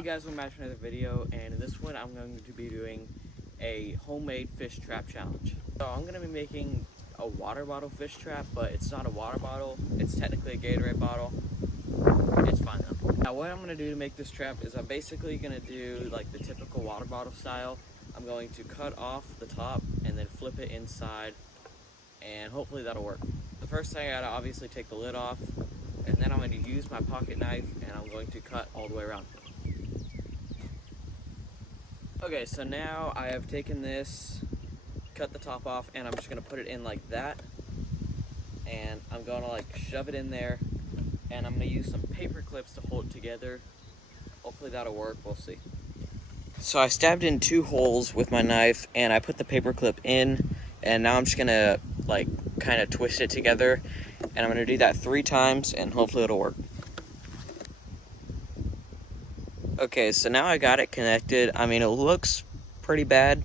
Hey guys, welcome back to another video, and in this one I'm going to be doing a homemade fish trap challenge. So I'm going to be making a water bottle fish trap, but it's not a water bottle, it's technically a Gatorade bottle. It's fine though. Now what I'm going to do to make this trap is I'm basically going to do like the typical water bottle style. I'm going to cut off the top and then flip it inside, and hopefully that'll work. The first thing I gotta obviously take the lid off, and then I'm going to use my pocket knife and I'm going to cut all the way around. Okay, so now I have taken this, cut the top off, and I'm just gonna put it in like that. And I'm gonna like shove it in there, and I'm gonna use some paper clips to hold it together. Hopefully that'll work, we'll see. So I stabbed in 2 holes with my knife, and I put the paper clip in, and now I'm just gonna like kind of twist it together, and I'm gonna do that 3 times, and hopefully it'll work. Okay, so now I got it connected. I mean, it looks pretty bad,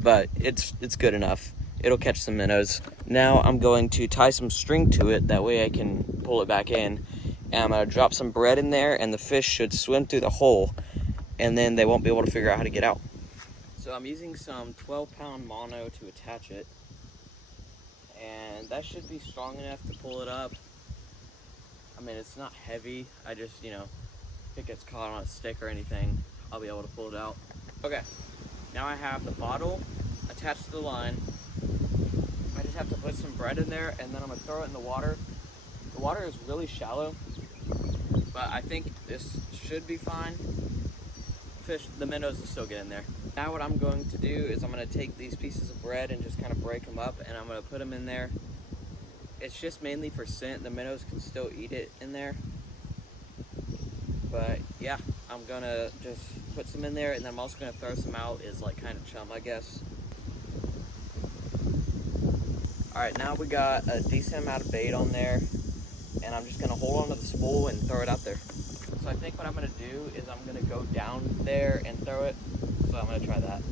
but it's good enough. It'll catch some minnows. Now I'm going to tie some string to it, that way I can pull it back in. And I'm gonna drop some bread in there, and the fish should swim through the hole, and then they won't be able to figure out how to get out. So I'm using some 12-pound mono to attach it, and that should be strong enough to pull it up. I mean, it's not heavy. I just, if it gets caught on a stick or anything, I'll be able to pull it out. Okay, now I have the bottle attached to the line. I just have to put some bread in there, and then I'm gonna throw it in the water. The water is really shallow, but I think this should be fine. The minnows will still get in there. Now what I'm going to do is I'm gonna take these pieces of bread and just kind of break them up, and I'm gonna put them in there. It's just mainly for scent. The minnows can still eat it in there. But yeah, I'm gonna just put some in there, and then I'm also gonna throw some out as like kind of chum, I guess. All right, now we got a decent amount of bait on there, and I'm just gonna hold on to the spool and throw it out there. So I think what I'm gonna do is I'm gonna go down there and throw it. So I'm gonna try that.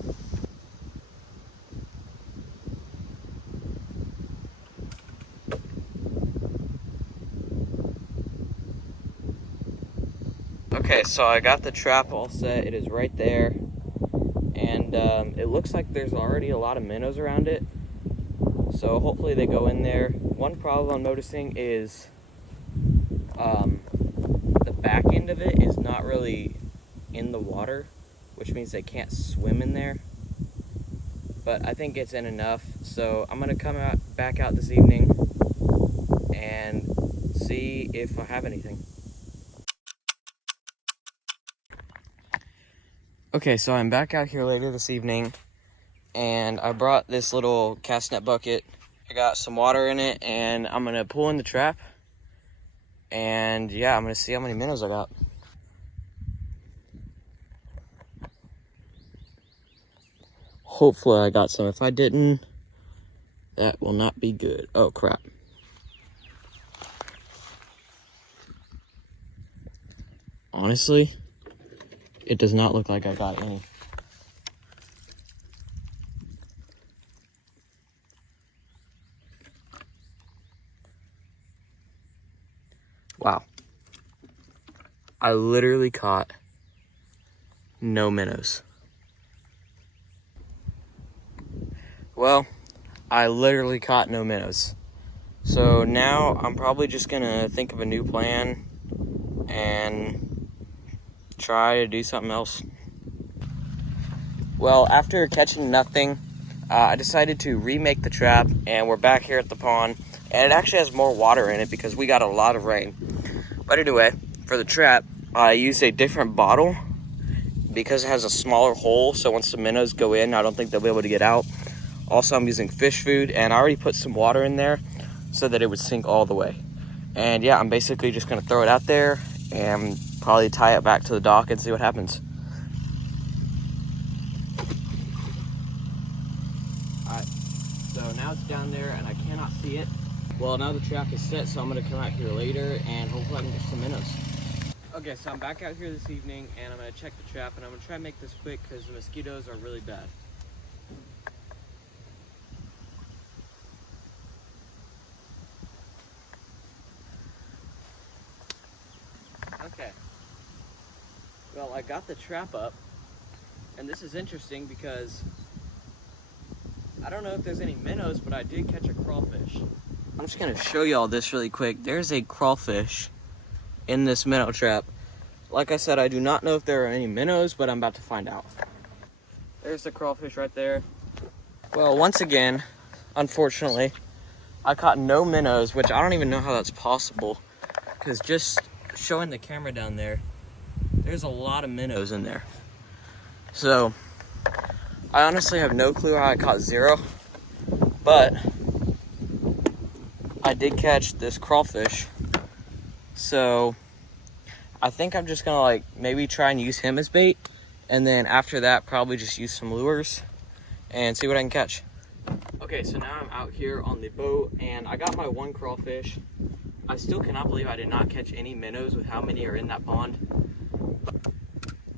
Okay, so I got the trap all set. It is right there, and it looks like there's already a lot of minnows around it, so hopefully they go in there. One problem I'm noticing is the back end of it is not really in the water, which means they can't swim in there, but I think it's in enough. So I'm gonna come back out this evening and see if I have anything. Okay, so I'm back out here later this evening, and I brought this little cast net bucket. I got some water in it, and I'm gonna pull in the trap, and yeah, I'm gonna see how many minnows I got. Hopefully I got some. If I didn't, that will not be good. Oh crap. Honestly, it does not look like I got any. Wow. I literally caught no minnows. Well, I literally caught no minnows. So now I'm probably just gonna think of a new plan and try to do something else. Well, after catching nothing, I decided to remake the trap, and we're back here at the pond, and it actually has more water in it because we got a lot of rain. But anyway, for the trap, I used a different bottle because it has a smaller hole, so once the minnows go in, I don't think they'll be able to get out. Also, I'm using fish food, and I already put some water in there so that it would sink all the way. And yeah, I'm basically just gonna throw it out there and probably tie it back to the dock and see what happens. Alright, so now it's down there and I cannot see it. Well, now the trap is set, so I'm gonna come out here later and hopefully I can get some minnows. Okay, so I'm back out here this evening, and I'm gonna check the trap, and I'm gonna try to make this quick because the mosquitoes are really bad. Okay. Well, like got the trap up, and this is interesting because I don't know if there's any minnows, but I did catch a crawfish. I'm just gonna show y'all this really quick. There's a crawfish in this minnow trap. Like I said, I do not know if there are any minnows, but I'm about to find out. There's the crawfish right there. Well, once again, unfortunately, I caught no minnows, which I don't even know how that's possible, because just showing the camera down there, there's a lot of minnows in there. So, I honestly have no clue how I caught zero, but I did catch this crawfish. So, I think I'm just gonna like maybe try and use him as bait, and then after that probably just use some lures and see what I can catch. Okay, so now I'm out here on the boat and I got my one crawfish. I still cannot believe I did not catch any minnows with how many are in that pond.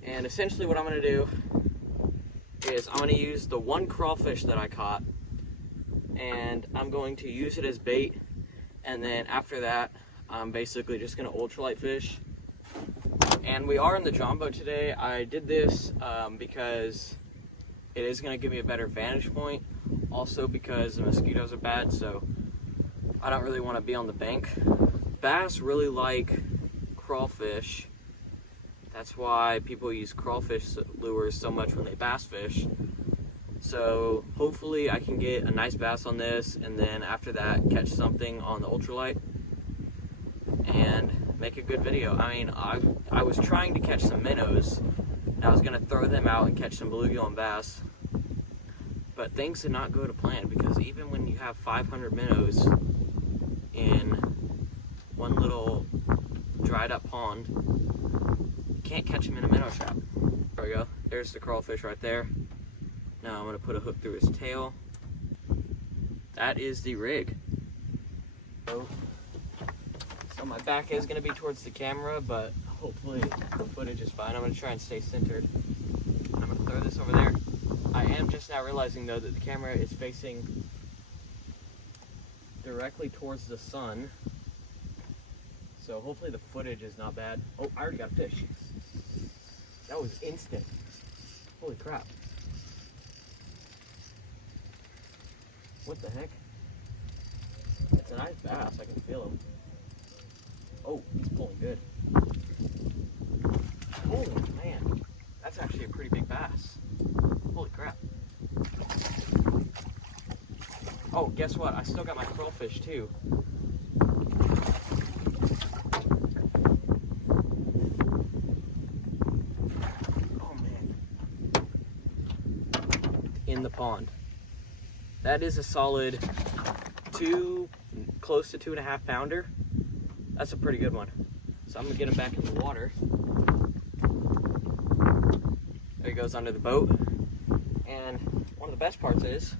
And essentially what I'm gonna do is I'm gonna use the one crawfish that I caught, and I'm going to use it as bait, and then after that I'm basically just gonna ultralight fish. And we are in the Jumbo today. I did this because it is going to give me a better vantage point. Also because the mosquitoes are bad, so I don't really want to be on the bank. Bass really like crawfish. That's why people use crawfish lures so much when they bass fish. So hopefully I can get a nice bass on this, and then after that catch something on the ultralight and make a good video. I mean, I was trying to catch some minnows, and I was going to throw them out and catch some bluegill and bass, but things did not go to plan, because even when you have 500 minnows in one little dried up pond, you can't catch them in a minnow trap. There we go. There's the crawfish right there. Now I'm going to put a hook through his tail. That is the rig. So my back is going to be towards the camera, but hopefully the footage is fine. I'm going to try and stay centered. I'm going to throw this over there. I am just now realizing though that the camera is facing directly towards the sun. So hopefully the footage is not bad. Oh, I already got a fish. That was instant. Holy crap. What the heck? It's a nice bass, I can feel him. Oh, he's pulling good. Oh man, that's actually a pretty big bass. Holy crap. Oh, guess what? I still got my crawfish too. Oh man. In the pond. That is a solid close to 2.5 pounder. That's a pretty good one. So I'm gonna get him back in the water. There he goes under the boat. And one of the best parts is,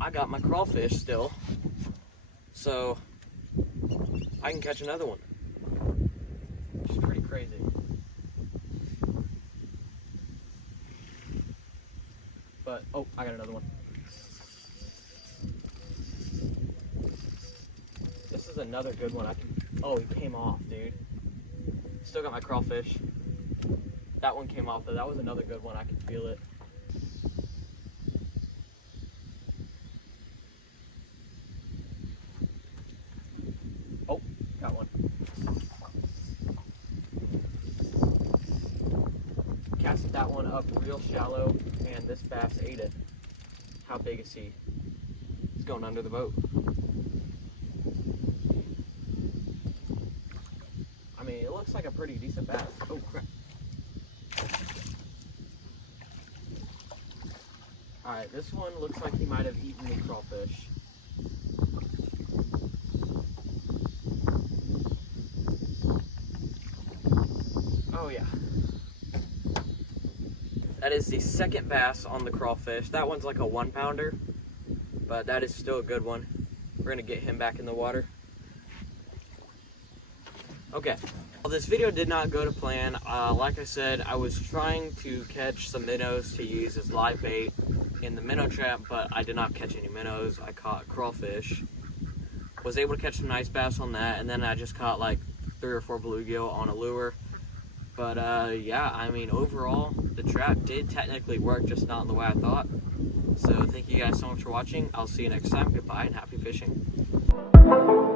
I got my crawfish still. So I can catch another one. Which is pretty crazy. But, oh, I got another one. This is another good one. Oh, he came off, dude. Still got my crawfish. That one came off though. That was another good one. I can feel it. Oh, got one. Casted that one up real shallow, and this bass ate it. How big is he? He's going under the boat. I mean, it looks like a pretty decent bass. Oh crap. Alright, this one looks like he might have eaten the crawfish. Oh yeah. That is the second bass on the crawfish. That one's like a 1 pounder, but that is still a good one. We're gonna get him back in the water. Okay, well, this video did not go to plan. Like I said, I was trying to catch some minnows to use as live bait in the minnow trap, but I did not catch any minnows. I caught crawfish. Was able to catch some nice bass on that, and then I just caught like 3 or 4 bluegill on a lure. But yeah, I mean, overall, the trap did technically work, just not in the way I thought. So thank you guys so much for watching. I'll see you next time. Goodbye and happy fishing.